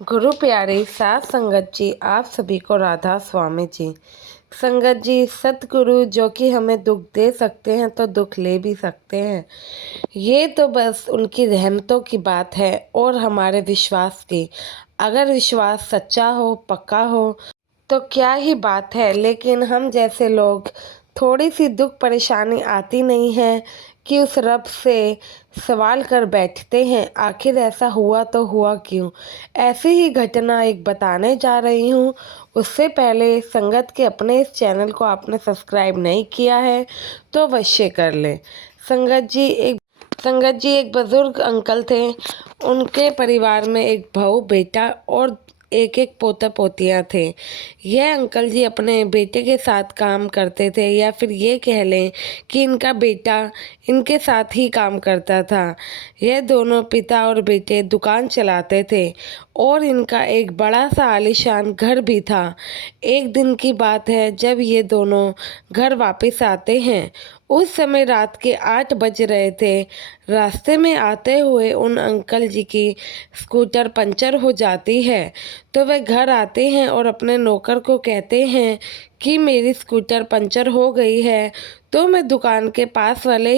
गुरु प्यारे साथ संगत जी, आप सभी को राधा स्वामी जी। संगत जी, सतगुरु जो कि हमें दुख दे सकते हैं तो दुख ले भी सकते हैं। ये तो बस उनकी रहमतों की बात है और हमारे विश्वास की। अगर विश्वास सच्चा हो, पक्का हो तो क्या ही बात है। लेकिन हम जैसे लोग थोड़ी सी दुख परेशानी आती नहीं है कि उस रब से सवाल कर बैठते हैं, आखिर ऐसा हुआ तो हुआ क्यों। ऐसी ही घटना एक बताने जा रही हूँ। उससे पहले संगत के अपने इस चैनल को आपने सब्सक्राइब नहीं किया है तो अवश्य कर लें। संगत जी एक बुजुर्ग अंकल थे। उनके परिवार में एक बहू, बेटा और एक एक पोता पोतियाँ थे। यह अंकल जी अपने बेटे के साथ काम करते थे, या फिर ये कह लें कि इनका बेटा इनके साथ ही काम करता था। यह दोनों पिता और बेटे दुकान चलाते थे और इनका एक बड़ा सा आलीशान घर भी था। एक दिन की बात है जब ये दोनों घर वापस आते हैं। उस समय रात के 8 बज रहे थे। रास्ते में आते हुए उन अंकल जी की स्कूटर पंचर हो जाती है, तो वे घर आते हैं और अपने नौकर को कहते हैं कि मेरी स्कूटर पंचर हो गई है, तो मैं दुकान के पास वाले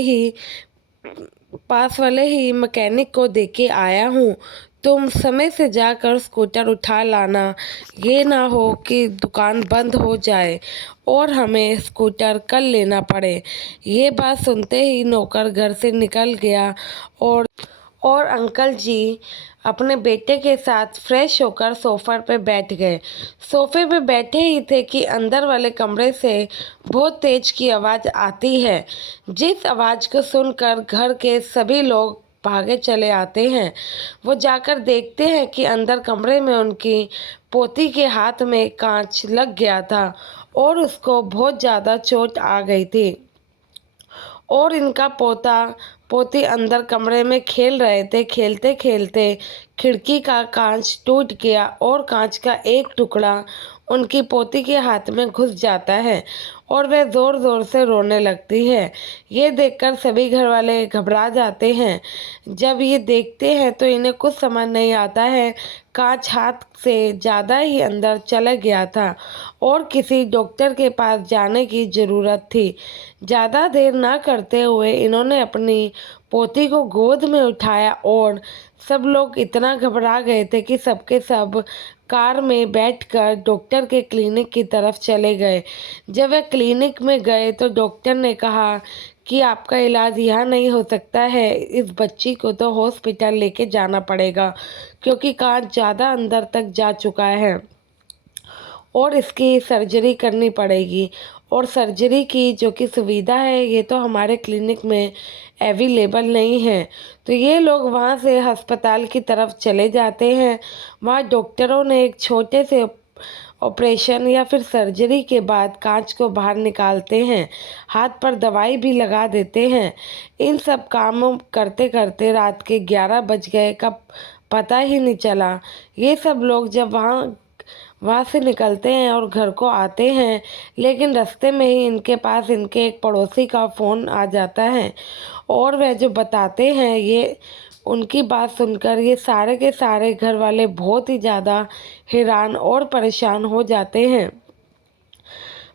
ही मैकेनिक को देके आया हूँ। तुम समय से जाकर स्कूटर उठा लाना, ये ना हो कि दुकान बंद हो जाए और हमें स्कूटर कल लेना पड़े। ये बात सुनते ही नौकर घर से निकल गया और अंकल जी अपने बेटे के साथ फ्रेश होकर सोफे पे बैठ गए। सोफे पे बैठे ही थे कि अंदर वाले कमरे से बहुत तेज की आवाज़ आती है। जिस आवाज़ को सुनकर घर के सभी लोग भागे चले आते हैं। वो जाकर देखते हैं कि अंदर कमरे में उनकी पोती के हाथ में कांच लग गया था और उसको बहुत ज़्यादा चोट आ गई थी। और इनका पोता पोती अंदर कमरे में खेल रहे थे। खेलते खेलते खिड़की का कांच टूट गया और कांच का एक टुकड़ा उनकी पोती के हाथ में घुस जाता है और वह ज़ोर ज़ोर से रोने लगती है। ये देखकर सभी घर वाले घबरा जाते हैं। जब ये देखते हैं तो इन्हें कुछ समझ नहीं आता है। कांच हाथ से ज़्यादा ही अंदर चला गया था और किसी डॉक्टर के पास जाने की ज़रूरत थी। ज़्यादा देर ना करते हुए इन्होंने अपनी पोती को गोद में उठाया और सब लोग इतना घबरा गए थे कि सबके सब कार में बैठकर डॉक्टर के क्लिनिक की तरफ चले गए। जब वे क्लिनिक में गए तो डॉक्टर ने कहा कि आपका इलाज यहाँ नहीं हो सकता है, इस बच्ची को तो हॉस्पिटल लेके जाना पड़ेगा क्योंकि कांच ज़्यादा अंदर तक जा चुका है और इसकी सर्जरी करनी पड़ेगी। और सर्जरी की जो कि सुविधा है ये तो हमारे क्लिनिक में अवेलेबल नहीं है। तो ये लोग वहाँ से अस्पताल की तरफ चले जाते हैं। वहाँ डॉक्टरों ने एक छोटे से ऑपरेशन या फिर सर्जरी के बाद कांच को बाहर निकालते हैं, हाथ पर दवाई भी लगा देते हैं। इन सब कामों करते करते रात के 11 बज गए, कब पता ही नहीं चला। ये सब लोग जब वहाँ से निकलते हैं और घर को आते हैं, लेकिन रास्ते में ही इनके पास इनके एक पड़ोसी का फ़ोन आ जाता है और वह जो बताते हैं, ये उनकी बात सुनकर ये सारे के सारे घर वाले बहुत ही ज़्यादा हैरान और परेशान हो जाते हैं।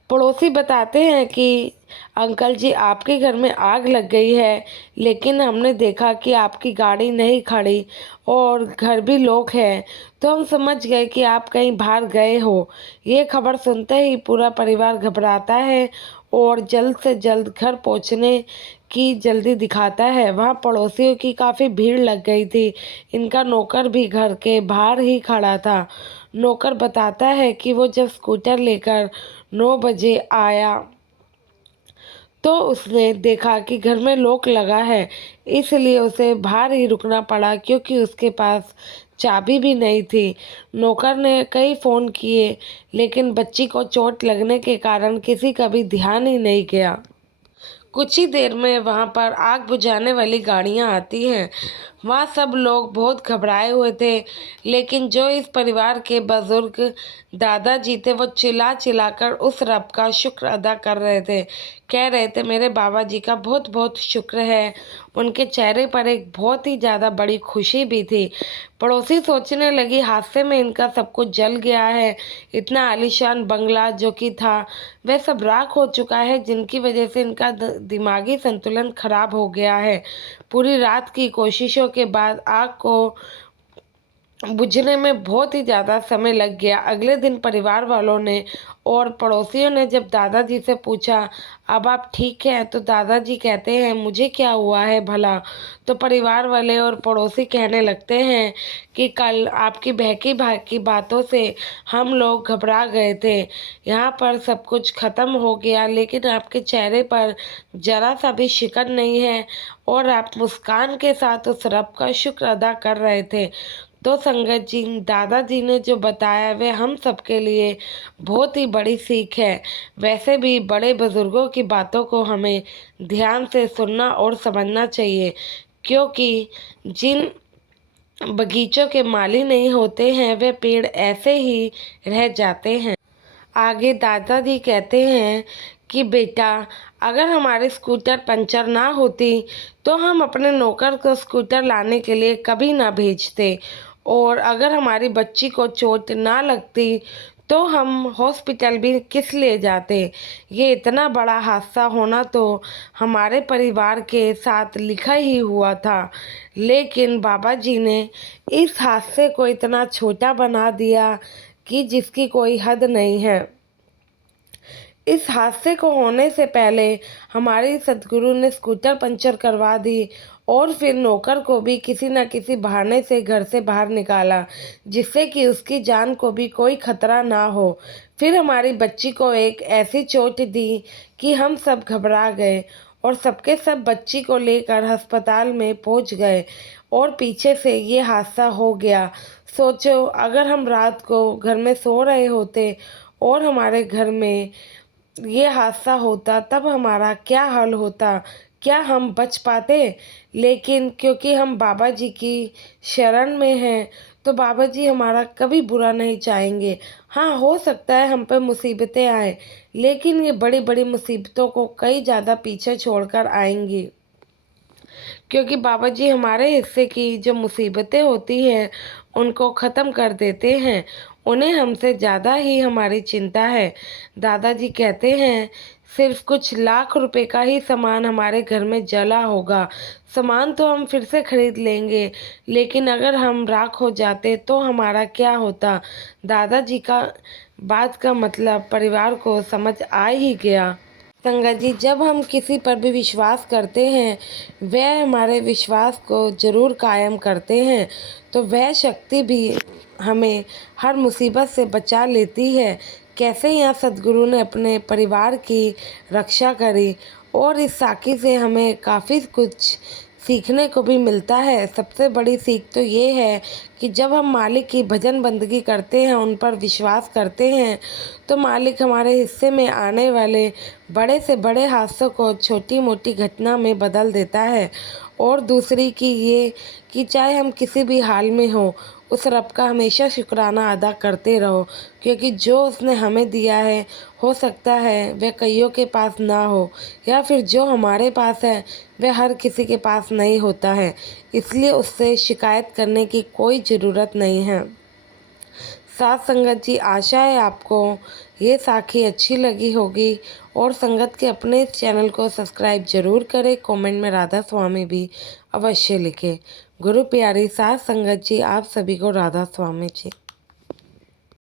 पड़ोसी बताते हैं कि अंकल जी आपके घर में आग लग गई है, लेकिन हमने देखा कि आपकी गाड़ी नहीं खड़ी और घर भी लॉक है, तो हम समझ गए कि आप कहीं बाहर गए हो। ये खबर सुनते ही पूरा परिवार घबराता है और जल्द से जल्द घर पहुंचने की जल्दी दिखाता है। वहाँ पड़ोसियों की काफ़ी भीड़ लग गई थी। इनका नौकर भी घर के बाहर ही खड़ा था। नौकर बताता है कि वो जब स्कूटर लेकर 9 बजे आया तो उसने देखा कि घर में लॉक लगा है, इसलिए उसे बाहर ही रुकना पड़ा क्योंकि उसके पास चाबी भी नहीं थी। नौकर ने कई फ़ोन किए, लेकिन बच्ची को चोट लगने के कारण किसी का भी ध्यान ही नहीं गया। कुछ ही देर में वहाँ पर आग बुझाने वाली गाड़ियाँ आती हैं। वहाँ सब लोग बहुत घबराए हुए थे, लेकिन जो इस परिवार के बुजुर्ग दादाजी थे वो चिल्ला चिल्लाकर उस रब का शुक्र अदा कर रहे थे। कह रहे थे मेरे बाबा जी का बहुत बहुत शुक्र है। उनके चेहरे पर एक बहुत ही ज़्यादा बड़ी खुशी भी थी। पड़ोसी सोचने लगी हादसे में इनका सब कुछ जल गया है। इतना आलीशान बंगला जो कि था वह सब राख हो चुका है, जिनकी वजह से इनका दिमागी संतुलन खराब हो गया है। पूरी रात की कोशिशों के बाद आग को बुझने में बहुत ही ज़्यादा समय लग गया। अगले दिन परिवार वालों ने और पड़ोसियों ने जब दादाजी से पूछा, अब आप ठीक हैं? तो दादाजी कहते हैं, मुझे क्या हुआ है भला? तो परिवार वाले और पड़ोसी कहने लगते हैं कि कल आपकी बहकी भाई बातों से हम लोग घबरा गए थे। यहाँ पर सब कुछ ख़त्म हो गया, लेकिन आपके चेहरे पर ज़रा सा भी शिकन नहीं है और आप मुस्कान के साथ उस रब का शुक्र अदा कर रहे थे। तो संगत जी, दादाजी ने जो बताया वह हम सबके लिए बहुत ही बड़ी सीख है। वैसे भी बड़े बुजुर्गों की बातों को हमें ध्यान से सुनना और समझना चाहिए, क्योंकि जिन बगीचों के माली नहीं होते हैं वे पेड़ ऐसे ही रह जाते हैं। आगे दादाजी कहते हैं कि बेटा, अगर हमारी स्कूटर पंचर ना होती तो हम अपने नौकर को स्कूटर लाने के लिए कभी ना भेजते, और अगर हमारी बच्ची को चोट ना लगती तो हम हॉस्पिटल भी किस लिए जाते। ये इतना बड़ा हादसा होना तो हमारे परिवार के साथ लिखा ही हुआ था, लेकिन बाबा जी ने इस हादसे को इतना छोटा बना दिया कि जिसकी कोई हद नहीं है। इस हादसे को होने से पहले हमारे सदगुरु ने स्कूटर पंचर करवा दी और फिर नौकर को भी किसी न किसी बहाने से घर से बाहर निकाला, जिससे कि उसकी जान को भी कोई खतरा ना हो। फिर हमारी बच्ची को एक ऐसी चोट दी कि हम सब घबरा गए और सबके सब बच्ची को लेकर अस्पताल में पहुंच गए और पीछे से ये हादसा हो गया। सोचो, अगर हम रात को घर में सो रहे होते और हमारे घर में ये हादसा होता तब हमारा क्या हाल होता? क्या हम बच पाते? लेकिन क्योंकि हम बाबा जी की शरण में हैं तो बाबा जी हमारा कभी बुरा नहीं चाहेंगे। हाँ, हो सकता है हम पे मुसीबतें आए, लेकिन ये बड़ी बड़ी मुसीबतों को कई ज़्यादा पीछे छोड़कर आएंगी, क्योंकि बाबा जी हमारे हिस्से की जो मुसीबतें होती हैं उनको ख़त्म कर देते हैं। उन्हें हमसे ज़्यादा ही हमारी चिंता है। दादाजी कहते हैं, सिर्फ कुछ लाख रुपए का ही सामान हमारे घर में जला होगा। सामान तो हम फिर से खरीद लेंगे, लेकिन अगर हम राख हो जाते तो हमारा क्या होता? दादाजी का बात का मतलब परिवार को समझ आ ही गया। संगत जी, जब हम किसी पर भी विश्वास करते हैं वह हमारे विश्वास को ज़रूर कायम करते हैं, तो वह शक्ति भी हमें हर मुसीबत से बचा लेती है। कैसे यहाँ सदगुरु ने अपने परिवार की रक्षा करी, और इस साखी से हमें काफ़ी कुछ सीखने को भी मिलता है। सबसे बड़ी सीख तो ये है कि जब हम मालिक की भजन बंदगी करते हैं, उन पर विश्वास करते हैं, तो मालिक हमारे हिस्से में आने वाले बड़े से बड़े हादसों को छोटी मोटी घटना में बदल देता है। और दूसरी की ये कि चाहे हम किसी भी हाल में हों, उस रब का हमेशा शुक्राना अदा करते रहो, क्योंकि जो उसने हमें दिया है हो सकता है वह कईयों के पास ना हो, या फिर जो हमारे पास है वह हर किसी के पास नहीं होता है। इसलिए उससे शिकायत करने की कोई ज़रूरत नहीं है। साथ संगत जी, आशा है आपको ये साखी अच्छी लगी होगी, और संगत के अपने इस चैनल को सब्सक्राइब जरूर करें। कमेंट में राधा स्वामी भी अवश्य लिखें। गुरु प्यारी साथ संगत जी, आप सभी को राधा स्वामी जी।